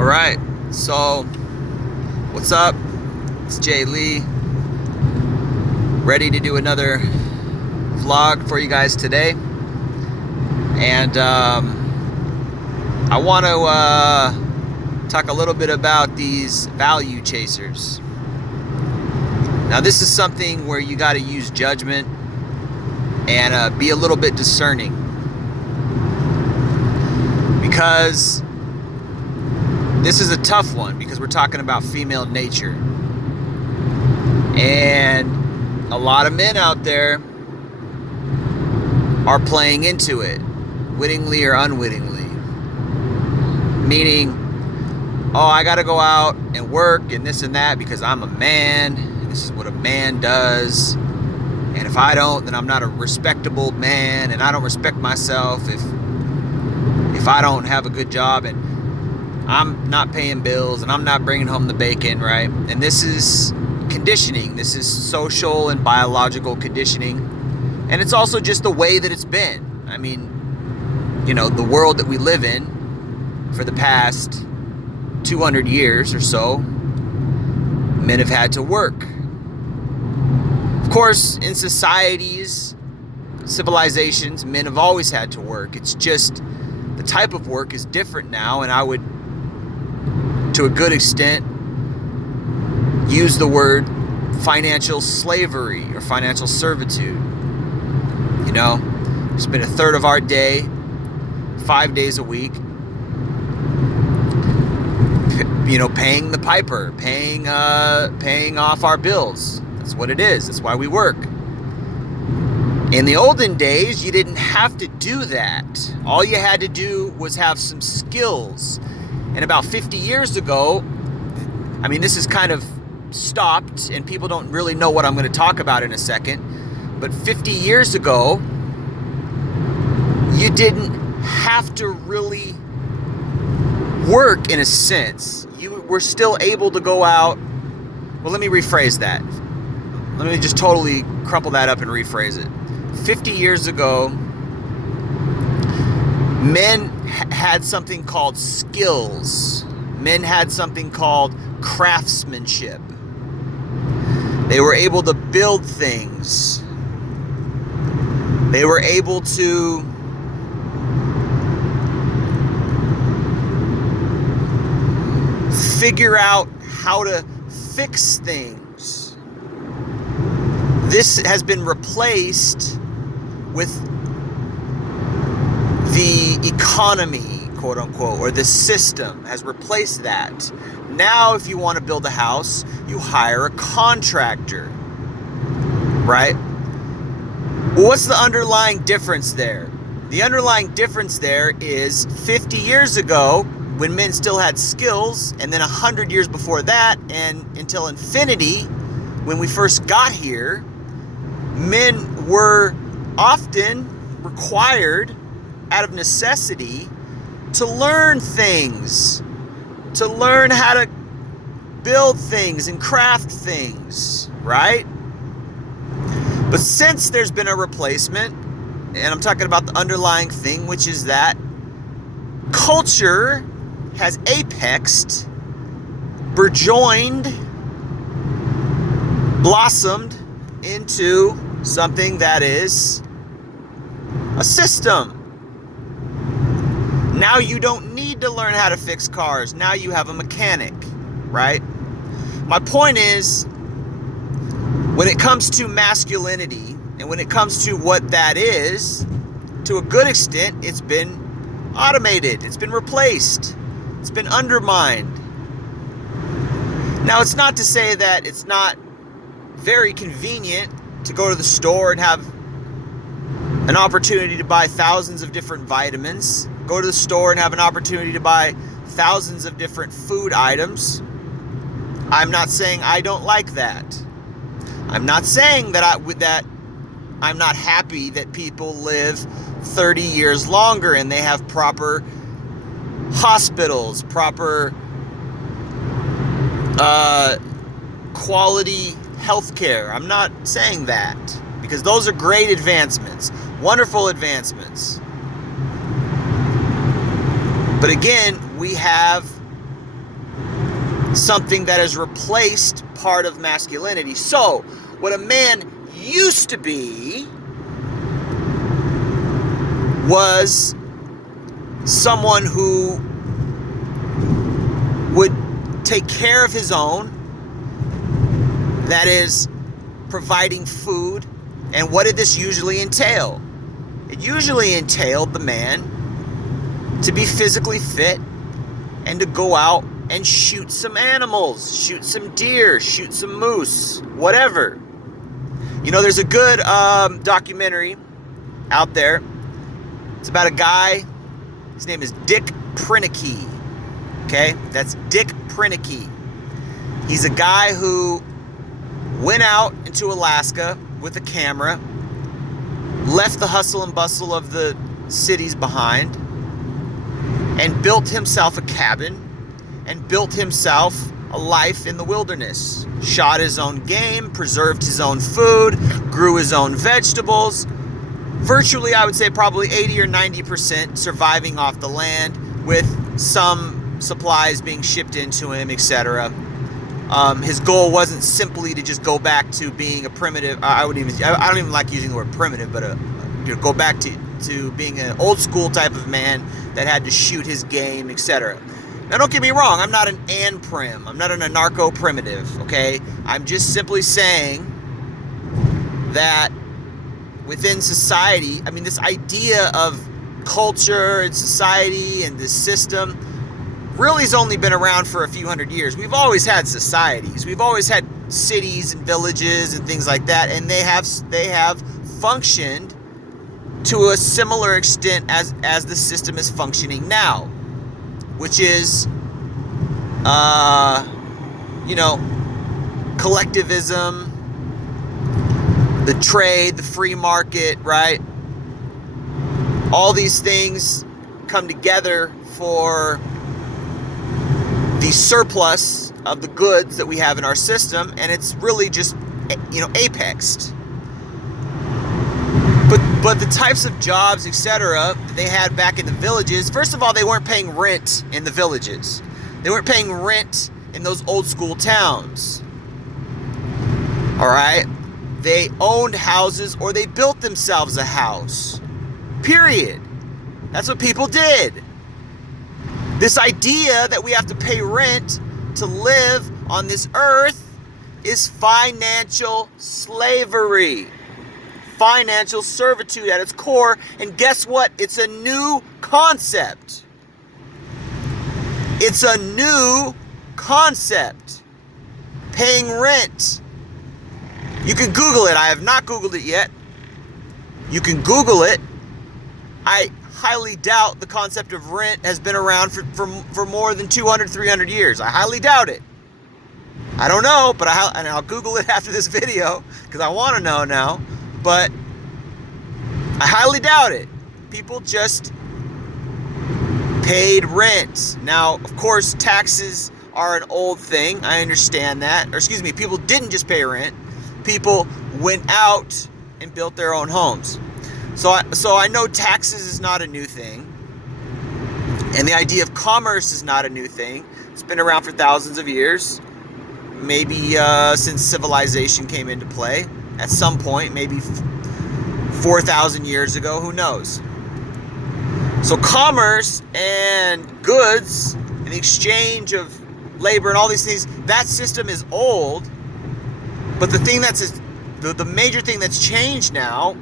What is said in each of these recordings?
All right, so what's up? It's Jay Lee, ready to do another vlog for you guys today. And I want to talk a little bit about these value chasers. Now, this is something where you got to use judgment and be a little bit discerning, because this is a tough one, because we're talking about female nature. And a lot of men out there are playing into it, wittingly or unwittingly. Meaning, oh, I gotta go out and work and this and that because I'm a man, and this is what a man does. And if I don't, then I'm not a respectable man, and I don't respect myself if I don't have a good job, and I'm not paying bills, and I'm not bringing home the bacon, right? And this is conditioning. This is social and biological conditioning. And it's also just the way that it's been. I mean, you know, the world that we live in for the past 200 years or so, men have had to work. Of course, in societies, civilizations, men have always had to work. It's just the type of work is different now, and I would, to a good extent, use the word financial slavery or financial servitude. You know, spend a third of our day, 5 days a week, you know, paying the piper, paying off our bills. That's what it is. That's why we work. In the olden days, you didn't have to do that. All you had to do was have some skills. And about 50 years ago, I mean, this is kind of stopped, and people don't really know what I'm going to talk about in a second. But 50 years ago, you didn't have to really work in a sense. You were still able to go out. Well, let me rephrase that. Let me just totally crumple that up and rephrase it. 50 years ago, men had something called skills. Men had something called craftsmanship. They were able to build things. They were able to figure out how to fix things. This has been replaced with the economy, quote unquote, or the system has replaced that. Now, if you want to build a house, you hire a contractor, right? Well, what's the underlying difference there? The underlying difference there is 50 years ago, when men still had skills, and then 100 years before that, and until infinity, when we first got here, men were often required, out of necessity, to learn things, to learn how to build things and craft things, right? But since there's been a replacement, and I'm talking about the underlying thing, which is that culture has apexed, burgeoned, blossomed into something that is a system. Now you don't need to learn how to fix cars. Now you have a mechanic, right? My point is, when it comes to masculinity, and when it comes to what that is, to a good extent, it's been automated. It's been replaced. It's been undermined. Now, it's not to say that it's not very convenient to go to the store and have an opportunity to buy thousands of different vitamins, go to the store and have an opportunity to buy thousands of different food items. I'm not saying I don't like that. I'm not saying that I'm not happy that people live 30 years longer and they have proper hospitals, proper quality healthcare. I'm not saying that, because those are great advancements, wonderful advancements. But again, we have something that has replaced part of masculinity. So, what a man used to be was someone who would take care of his own, that is, providing food. And what did this usually entail? It usually entailed the man to be physically fit and to go out and shoot some animals, shoot some deer, shoot some moose, whatever. You know, there's a good documentary out there. It's about a guy. His name is Dick Proenneke. Okay, that's Dick Proenneke. He's a guy who went out into Alaska with a camera, left the hustle and bustle of the cities behind, and built himself a cabin and built himself a life in the wilderness. Shot his own game, preserved his own food, grew his own vegetables. Virtually, I would say probably 80 or 90% surviving off the land, with some supplies being shipped into him, etc. His goal wasn't simply to just go back to being a primitive. I don't even like using the word primitive, but go back to being an old school type of man that had to shoot his game, etc. Now, don't get me wrong. I'm not an anprim. I'm not an anarcho-primitive. Okay, I'm just simply saying that within society, I mean, this idea of culture and society and this system really has only been around for a few hundred years. We've always had societies. We've always had cities and villages and things like that, and they have functioned to a similar extent as the system is functioning now, which is, collectivism, the trade, the free market, right? All these things come together for the surplus of the goods that we have in our system, and it's really just, apexed. But the types of jobs, etc., they had back in the villages, first of all, they weren't paying rent in the villages. They weren't paying rent in those old school towns. All right? They owned houses, or they built themselves a house. Period. That's what people did. This idea that we have to pay rent to live on this earth is financial slavery. Financial servitude at its core. And guess what? It's a new concept. It's a new concept. Paying rent. You can Google it. I have not Googled it yet. You can Google it. I highly doubt the concept of rent has been around for more than 200, 300 years. I highly doubt it. I don't know, but I'll Google it after this video because I want to know now. But I highly doubt it. People just paid rent. Now, of course, taxes are an old thing. I understand that. Or excuse me, people didn't just pay rent. People went out and built their own homes. So I know taxes is not a new thing. And the idea of commerce is not a new thing. It's been around for thousands of years. Maybe since civilization came into play. At some point, maybe 4,000 years ago, who knows? So commerce and goods and the exchange of labor and all these things, that system is old. But the major thing that's changed now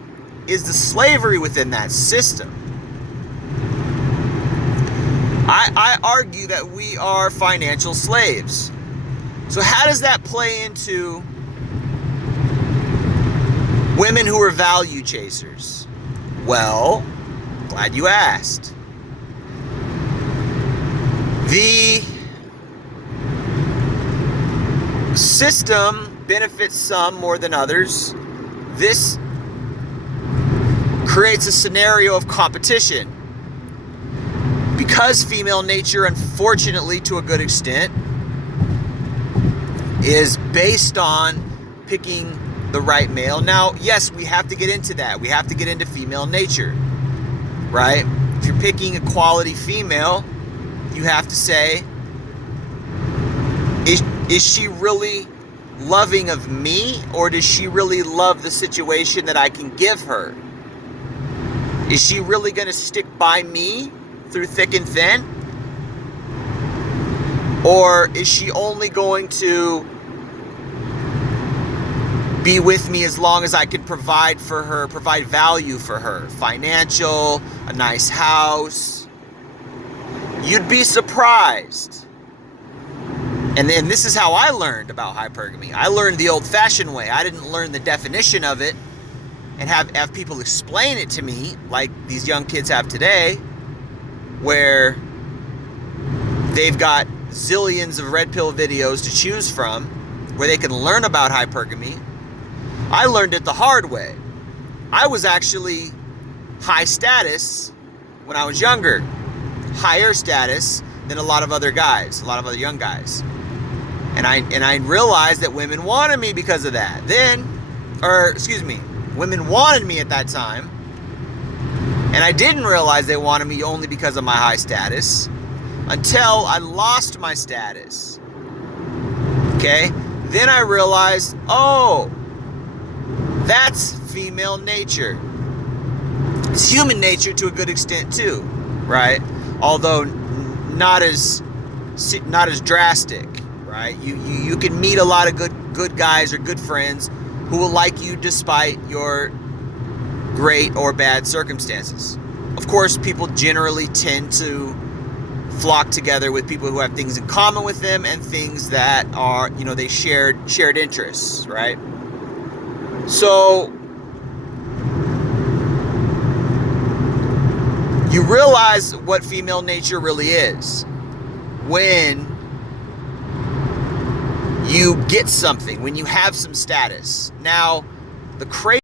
is the slavery within that system. I argue that we are financial slaves. So how does that play into women who are value chasers? Well, glad you asked. The system benefits some more than others. This creates a scenario of competition. Because female nature, unfortunately, to a good extent, is based on picking the right male. Now, yes, we have to get into that. We have to get into female nature, right? If you're picking a quality female, you have to say, is she really loving of me, or does she really love the situation that I can give her? Is she really going to stick by me through thick and thin? Or is she only going to be with me as long as I can provide for her, provide value for her, financial, a nice house? You'd be surprised. And then this is how I learned about hypergamy. I learned the old-fashioned way. I didn't learn the definition of it and have people explain it to me like these young kids have today, where they've got zillions of red pill videos to choose from where they can learn about hypergamy. I learned it the hard way. I was actually high status when I was younger, higher status than a lot of other guys, a lot of other young guys. And I realized that women wanted me because of that. Women wanted me at that time. And I didn't realize they wanted me only because of my high status until I lost my status. Okay? Then I realized, oh, that's female nature. It's human nature to a good extent too, right? Although not as drastic, right? You can meet a lot of good guys or good friends who will like you despite your great or bad circumstances. Of course, people generally tend to flock together with people who have things in common with them and things that are, they shared interests, right? So you realize what female nature really is when you get something, when you have some status. Now, the crazy